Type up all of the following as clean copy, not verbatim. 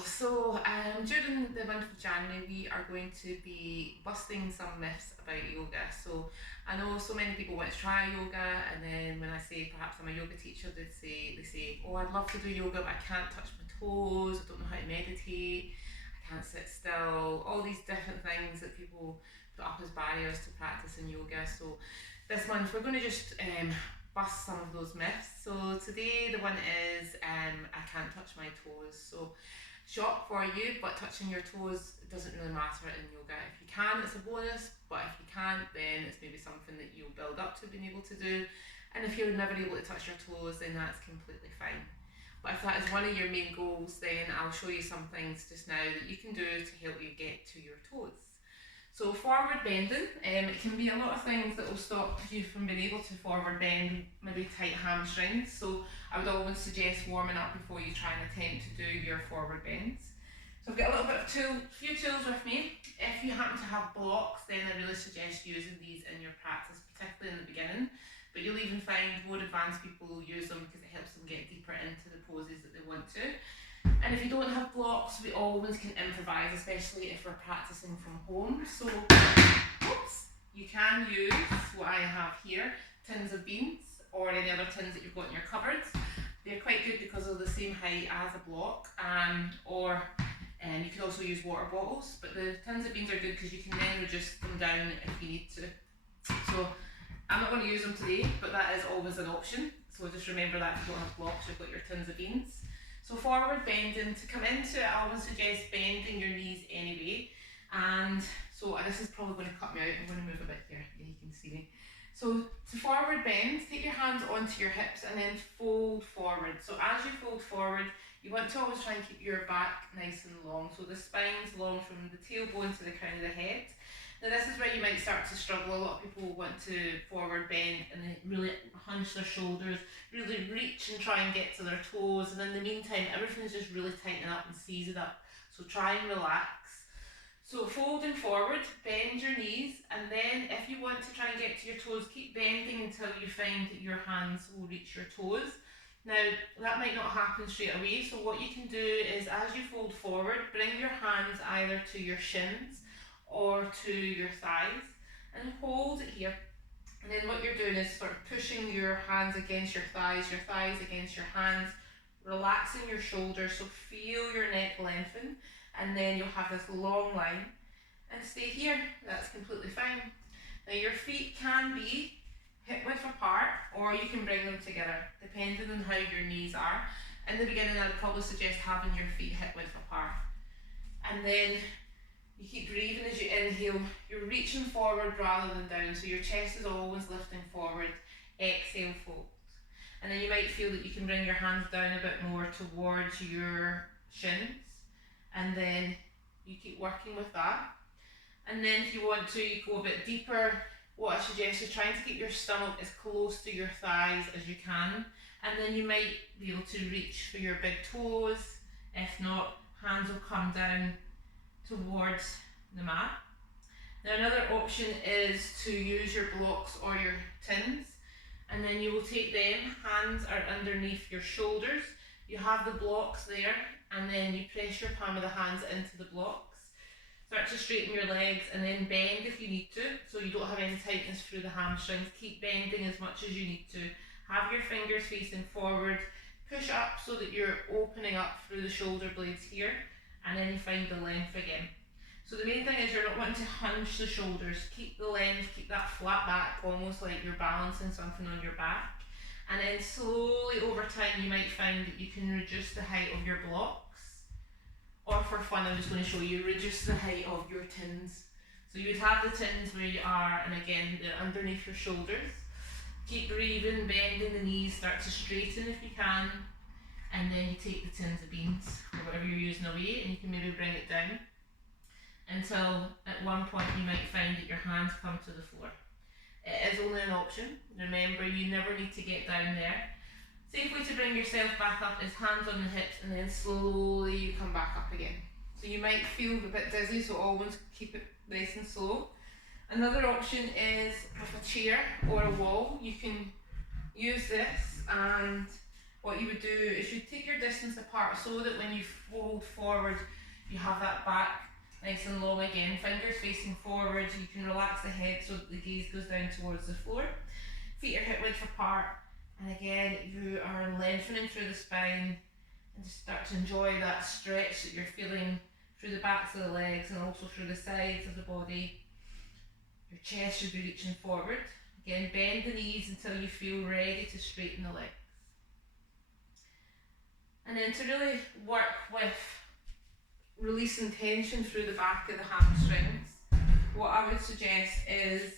During the month of January, we are going to be busting some myths about yoga. So, I know so many people want to try yoga, and then when I say perhaps I'm a yoga teacher, they say, "Oh, I'd love to do yoga, but I can't touch my toes. I don't know how to meditate. I can't sit still." All these different things that people put up as barriers to practicing yoga. So, this month we're going to just bust some of those myths. So today the one is I can't touch my toes. So shock for you, but touching your toes doesn't really matter in yoga. If you can, it's a bonus, but if you can't, then it's maybe something that you'll build up to being able to do. And if you're never able to touch your toes, then that's completely fine. But if that is one of your main goals, then I'll show you some things just now that you can do to help you get to your toes. So forward bending, it can be a lot of things that will stop you from being able to forward bend, maybe tight hamstrings. So I would always suggest warming up before you try and attempt to do your forward bends. So I've got a little bit of few tools with me. If you happen to have blocks, then I really suggest using these in your practice, particularly in the beginning. But you'll even find more advanced people will use them because it helps them get deeper into the poses that they want to. And if you don't have blocks, we always can improvise, especially if we're practicing from home. So, you can use what I have here, tins of beans, or any other tins that you've got in your cupboards. They're quite good because they're the same height as a block, you can also use water bottles, but the tins of beans are good because you can then reduce them down if you need to. So, I'm not going to use them today, but that is always an option. So just remember that if you don't have blocks, you've got your tins of beans. So forward bending, to come into it, I always suggest bending your knees anyway. And so this is probably going to cut me out. I'm going to move a bit here, yeah, you can see me. So to forward bend, take your hands onto your hips and then fold forward. So as you fold forward, you want to always try and keep your back nice and long. So the spine's long from the tailbone to the crown of the head. Now this is where you might start to struggle. A lot of people want to forward bend and they really hunch their shoulders, really reach and try and get to their toes, and in the meantime everything's just really tightening up and seizing up. So try and relax. So folding forward, bend your knees, and then if you want to try and get to your toes, keep bending until you find that your hands will reach your toes. Now that might not happen straight away, so what you can do is as you fold forward, bring your hands either to your shins or to your thighs and hold it here. And then what you're doing is sort of pushing your hands against your thighs against your hands, relaxing your shoulders, so feel your neck lengthen, and then you'll have this long line. And stay here, that's completely fine. Now your feet can be hip width apart, or you can bring them together, depending on how your knees are. In the beginning, I would probably suggest having your feet hip width apart. And then you keep breathing as you inhale, you're reaching forward rather than down, so your chest is always lifting forward. Exhale, fold. And then you might feel that you can bring your hands down a bit more towards your shins, and then you keep working with that. And then if you want to, you go a bit deeper. What I suggest is trying to keep your stomach as close to your thighs as you can, and then you might be able to reach for your big toes. If not, hands will come down towards the mat. Now another option is to use your blocks or your tins, and then you will take them, hands are underneath your shoulders, you have the blocks there, and then you press your palm of the hands into the blocks. Start to straighten your legs and then bend if you need to, so you don't have any tightness through the hamstrings. Keep bending as much as you need to. Have your fingers facing forward, push up so that you're opening up through the shoulder blades here, and then you find the length again. So the main thing is you're not wanting to hunch the shoulders. Keep the length, keep that flat back, almost like you're balancing something on your back. And then slowly over time you might find that you can reduce the height of your blocks. Or for fun, I'm just going to show you, reduce the height of your tins. So you would have the tins where you are, and again, they're underneath your shoulders. Keep breathing, bending the knees, start to straighten if you can. And then you take the tins of beans, or whatever you're using away, and you can maybe bring it down until at one point you might find that your hands come to the floor. It is only an option. Remember, you never need to get down there. Safe way to bring yourself back up is hands on the hips, and then slowly you come back up again. So you might feel a bit dizzy, so always keep it nice and slow. Another option is with a chair or a wall. You can use this and what you would do is you take your distance apart so that when you fold forward, you have that back nice and long again, fingers facing forward. You can relax the head so that the gaze goes down towards the floor. Feet are hip width apart, and again, you are lengthening through the spine and just start to enjoy that stretch that you're feeling through the backs of the legs and also through the sides of the body. Your chest should be reaching forward. Again, bend the knees until you feel ready to straighten the legs. And then to really work with releasing tension through the back of the hamstrings, what I would suggest is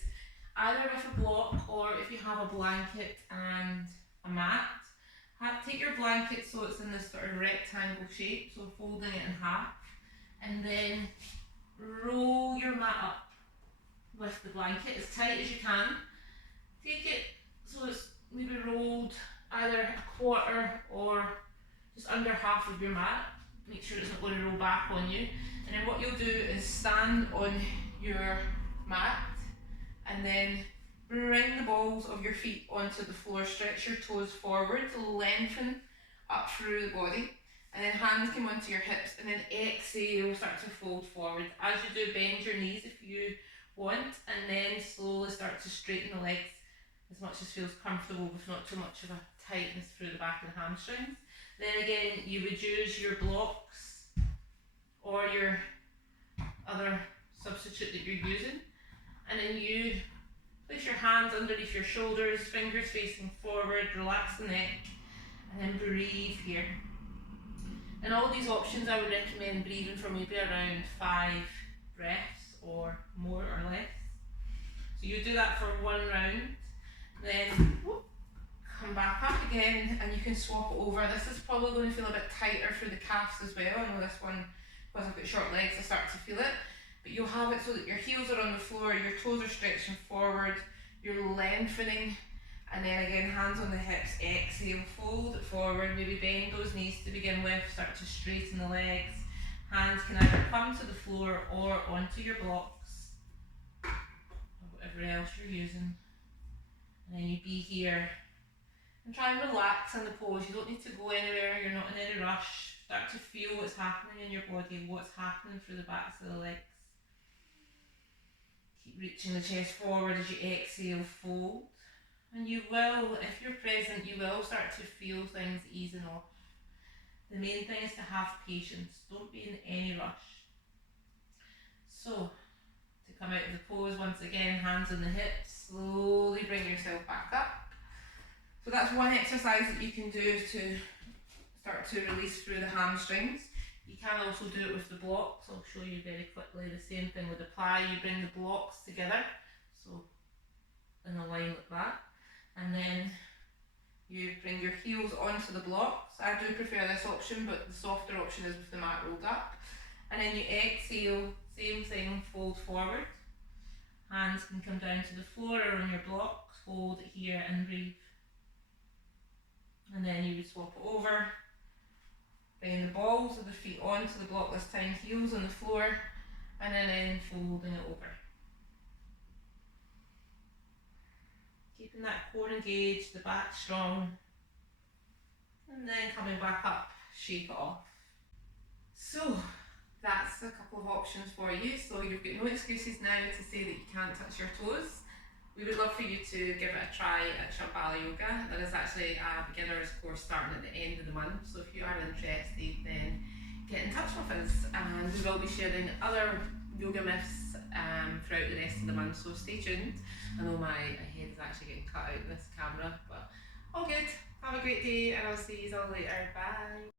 either with a block or if you have a blanket and a mat, take your blanket so it's in this sort of rectangle shape, so folding it in half, and then roll your mat up with the blanket as tight as you can. Take it so it's maybe rolled either a quarter or just under half of your mat. Make sure it's not going to roll back on you. And then what you'll do is stand on your mat and then bring the balls of your feet onto the floor. Stretch your toes forward, lengthen up through the body, and then hands come onto your hips, and then exhale, start to fold forward. As you do, bend your knees if you want, and then slowly start to straighten the legs as much as feels comfortable with not too much of a tightness through the back of the hamstrings. Then again, you would use your blocks or your other substitute that you're using, and then you place your hands underneath your shoulders, fingers facing forward, relax the neck, and then breathe here. And all these options, I would recommend breathing for maybe around 5 breaths or more or less. So you do that for 1 round, then come back up again, and you can swap it over. This is probably going to feel a bit tighter through the calves as well. I know this one, because I've got short legs, I start to feel it. But you'll have it so that your heels are on the floor, your toes are stretching forward, you're lengthening, and then again, hands on the hips, exhale, fold it forward, maybe bend those knees to begin with, start to straighten the legs. Hands can either come to the floor or onto your blocks, or whatever else you're using. And then you be here. And try and relax in the pose. You don't need to go anywhere, you're not in any rush. Start to feel what's happening in your body, what's happening through the backs of the legs. Keep reaching the chest forward as you exhale, fold. And you will, if you're present, you will start to feel things easing off. The main thing is to have patience. Don't be in any rush. So, to come out of the pose, once again, hands on the hips, slowly bring yourself back up. So that's one exercise that you can do to start to release through the hamstrings. You can also do it with the blocks. I'll show you very quickly the same thing with the plie. You bring the blocks together, so in a line like that, and then you bring your heels onto the blocks. I do prefer this option, but the softer option is with the mat rolled up. And then you exhale, same thing, fold forward. Hands can come down to the floor or on your blocks, hold it here and breathe. And then you would swap it over, bring the balls of the feet onto the block this time, heels on the floor, and then folding it over. Keeping that core engaged, the back strong, and then coming back up, shake it off. So that's a couple of options for you. So you've got no excuses now to say that you can't touch your toes. We would love for you to give it a try at Shambhala Yoga. There is actually a beginner's course starting at the end of the month, so if you are interested, then get in touch with us, and we will be sharing other yoga myths throughout the rest of the month, so stay tuned. I know my head is actually getting cut out in this camera, but all good. Have a great day, and I'll see you all later. Bye.